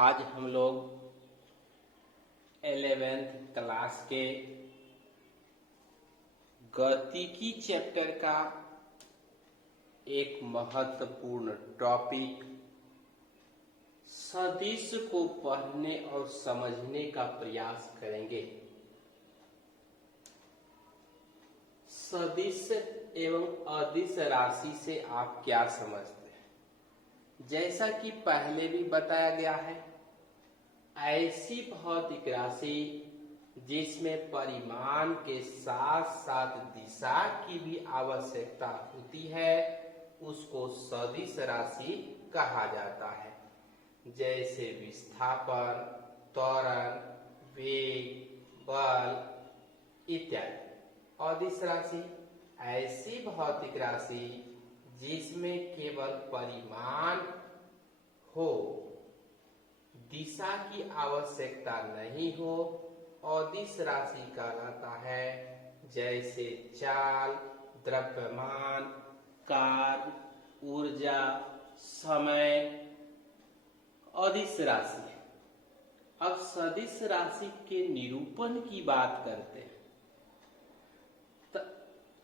आज हम लोग 11th क्लास के गतिकी चैप्टर का एक महत्वपूर्ण टॉपिक सदिश को पढ़ने और समझने का प्रयास करेंगे। सदिश एवं अदिश राशि से आप क्या समझते हैं? जैसा कि पहले भी बताया गया है, ऐसी भौतिक राशि जिसमें परिमाण के साथ साथ दिशा की भी आवश्यकता होती है उसको सदिश राशि कहा जाता है। जैसे विस्थापन, त्वरण, वेग, बल इत्यादि। अदिश राशि ऐसी भौतिक राशि जिसमें केवल परिमाण हो, दिशा की आवश्यकता नहीं हो, अदिश राशि कहलाता है। जैसे चाल, द्रव्यमान, कार्य, ऊर्जा, समय अदिश राशि। अब सदिश राशि के निरूपण की बात करते हैं।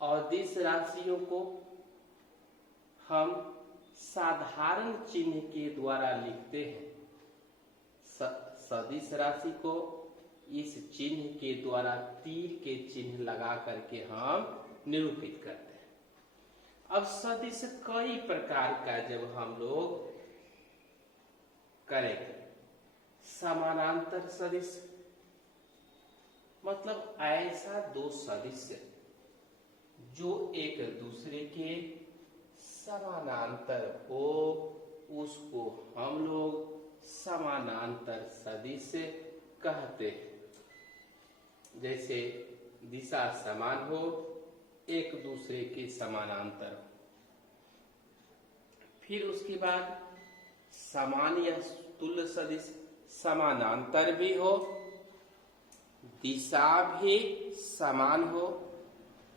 अदिश राशियों को हम साधारण चिन्ह के द्वारा लिखते हैं। सदिश राशि को इस चिन्ह के द्वारा तीर के चिन्ह लगा करके हम निरूपित करते हैं। अब सदिश कई प्रकार का जब हम लोग करेंगे, समानांतर सदिश मतलब ऐसा दो सदिश जो एक दूसरे के समानांतर हो उसको हम लोग समानांतर सदिश कहते हैं। जैसे दिशा समान हो, एक दूसरे के समानांतर हो। फिर उसके बाद समान या तुल्य सदिश, समानांतर भी हो, दिशा भी समान हो,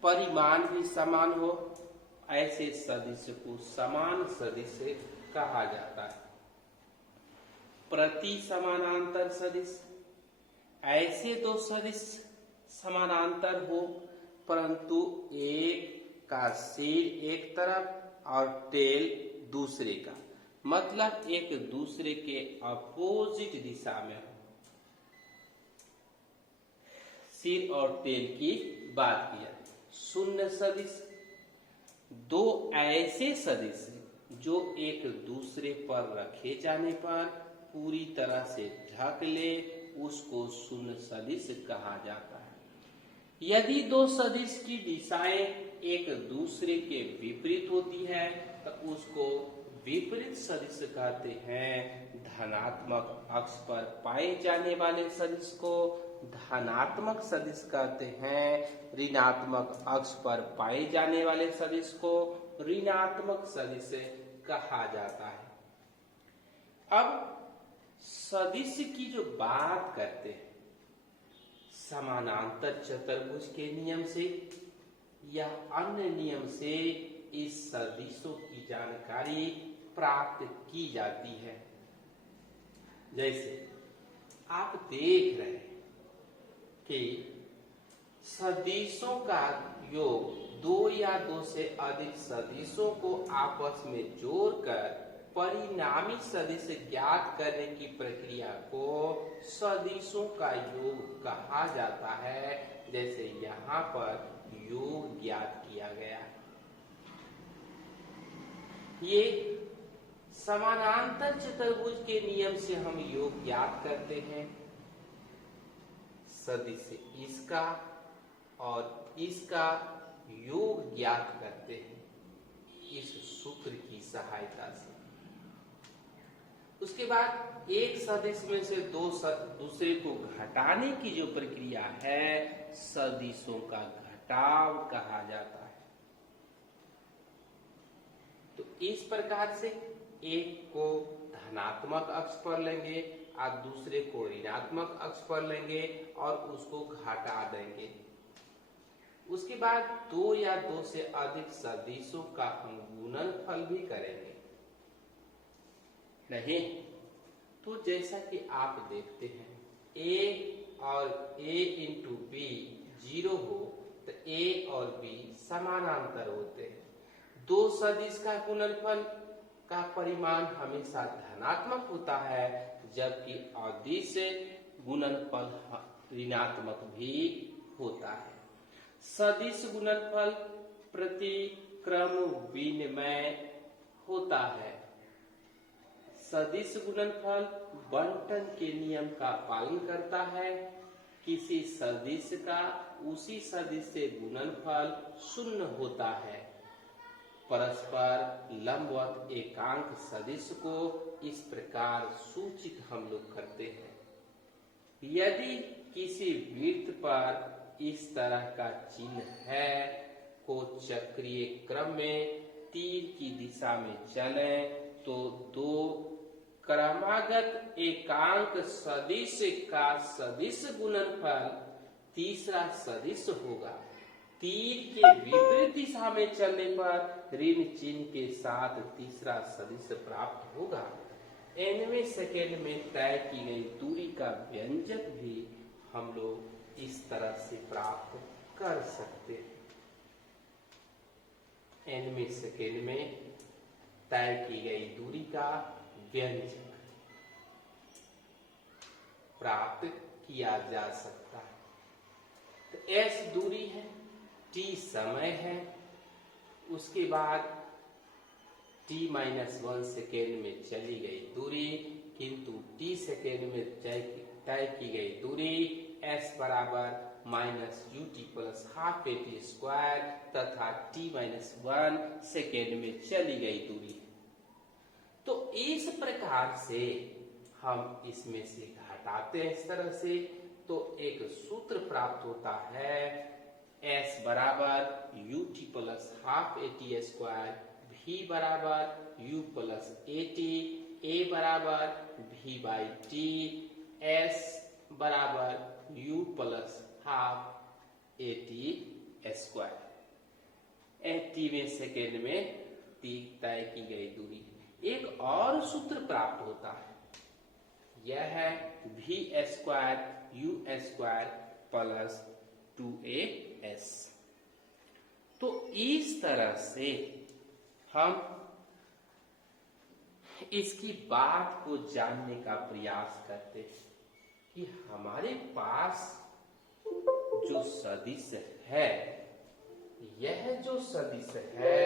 परिमाण भी समान हो, ऐसे सदिश को समान सदिश कहा जाता है। प्रति समानांतर सदिश ऐसे दो सदिश समानांतर हो परंतु एक का सिर एक तरफ और टेल दूसरे का, मतलब एक दूसरे के अपोजिट दिशा में हो। सिर और टेल की बात की जाती है। शून्य सदिश दो ऐसे सदिश जो एक दूसरे पर रखे जाने पर पूरी तरह से ढक ले उसको शून्य सदिश कहा जाता है। यदि दो सदिश की दिशाएं एक दूसरे के विपरीत होती है तो उसको विपरीत सदिश कहते हैं। धनात्मक अक्ष पर पाए जाने वाले सदिश को धनात्मक सदिश कहते हैं। ऋणात्मक अक्ष पर पाए जाने वाले सदिश को ऋणात्मक सदिश कहा जाता है। अब सदिश की जो बात करते हैं, समानांतर चतुर्भुज के नियम से या अन्य नियम से इस सदिशों की जानकारी प्राप्त की जाती है। जैसे आप देख रहे हैं कि सदिशों का योग दो या दो से अधिक सदिशों को आपस में जोड़कर परिणामी सदिश ज्ञात करने की प्रक्रिया को सदिशों का योग कहा जाता है। जैसे यहाँ पर योग ज्ञात किया गया है। ये समानांतर चतुर्भुज के नियम से हम योग ज्ञात करते हैं। सदिश इसका और इसका योग ज्ञात करते हैं इस सूत्र की सहायता से। उसके बाद एक सदिश में से दूसरे को घटाने की जो प्रक्रिया है सदिशों का घटाव कहा जाता है। तो इस प्रकार से एक को धनात्मक अक्ष पर लेंगे और दूसरे को ऋणात्मक अक्ष पर लेंगे और उसको घटा देंगे। उसके बाद दो या दो से अधिक सदिशों का हम गुणनफल भी करेंगे। नहीं तो जैसा कि आप देखते हैं a और a इंटू बी 0 हो तो a और b समानांतर होते हैं। दो सदिश का गुणनफल का परिमाण हमेशा धनात्मक होता है, जबकि अदिश गुणनफल ऋणात्मक भी होता है। सदिश गुणनफल प्रतिक्रम विनिमय होता है। सदिश गुणनफल बंटन के नियम का पालन करता है। किसी सदिश का उसी सदिश से गुणनफल शून्य होता है। परस्पर लंबवत एकांक सदिश को इस प्रकार सूचित हम लोग करते हैं। यदि किसी वृत्त पर इस तरह का चिन्ह है को चक्रीय क्रम में तीर की दिशा में चलें तो दो क्रमागत एकांक सदिश का सदिश गुणनफल तीसरा सदिश होगा। तीर के विपरीत दिशा में चलने पर ऋण चिन्ह के साथ तीसरा सदिश प्राप्त होगा। nवें सेकेंड में तय की गई दूरी का व्यंजक भी हम लोग इस तरह से प्राप्त कर सकते हैं। nवें सेकेंड में तय की गई दूरी का व्यंजक प्राप्त किया जा सकता है। तो s दूरी है, t समय है, उसके बाद t-1 सेकेंड में चली गई दूरी, किंतु t सेकेंड में तय की गई दूरी s बराबर -ut plus half at square तथा t-1 सेकेंड में चली गई दूरी। तो इस प्रकार से हम इसमें से घटाते हैं इस तरह से, तो एक सूत्र प्राप्त होता है s बराबर ut plus half at square, v बराबर u प्लस at, a बराबर v बाई t, s बराबर u plus half at square. टीवें सेकेंड में तय की गई दूरी। एक और सूत्र प्राप्त होता है, यह है v square u square plus 2as। तो इस तरह से हम इसकी बात को जानने का प्रयास करते हैं कि हमारे पास जो सदिश है, यह जो सदिश है